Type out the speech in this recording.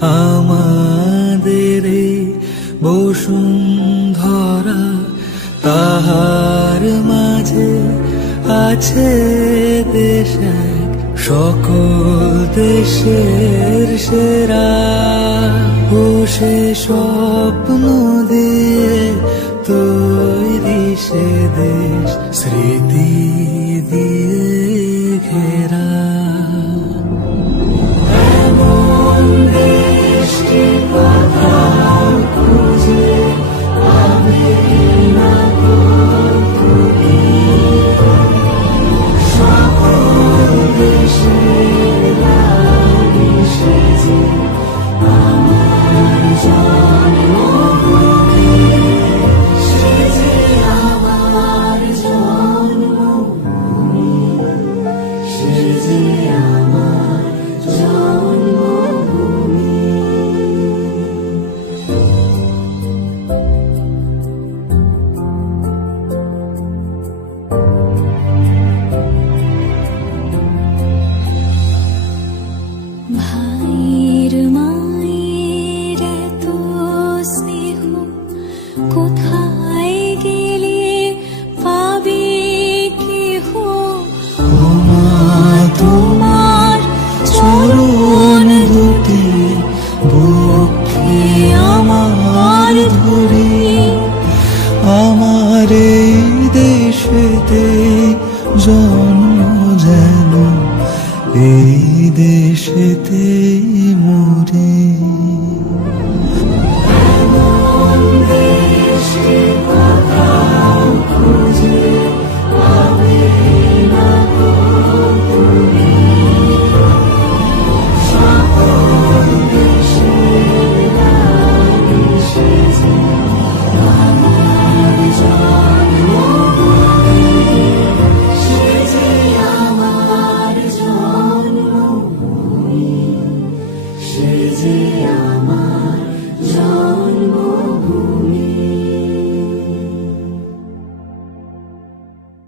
আমাদের এই বসুন্ধরা, তাহার মাঝে আছে দেশ এক, সকল দেশের সেরা। ও সে স্বপ্ন দিয়ে তৈরি সে দেশ, স্মৃতি দিয়ে ঘেরা। এমন দেশটি কোথাও খুঁজে পাবে না তুমি, সকল দেশের রানী সেজে আমার জন্মভূমি, সেজে আমার জন্মভূমি, সেজে আমার জন্মভূমি। ভাইয়ের মায়ের এত স্নেহ কোথায় গেলে পাবে কেহ? ও মা, তোমার চরণ দুটি বুকে আমার ধরি, আমার এই দেশেতে জন্ম যেন এই দেশেতে মরি।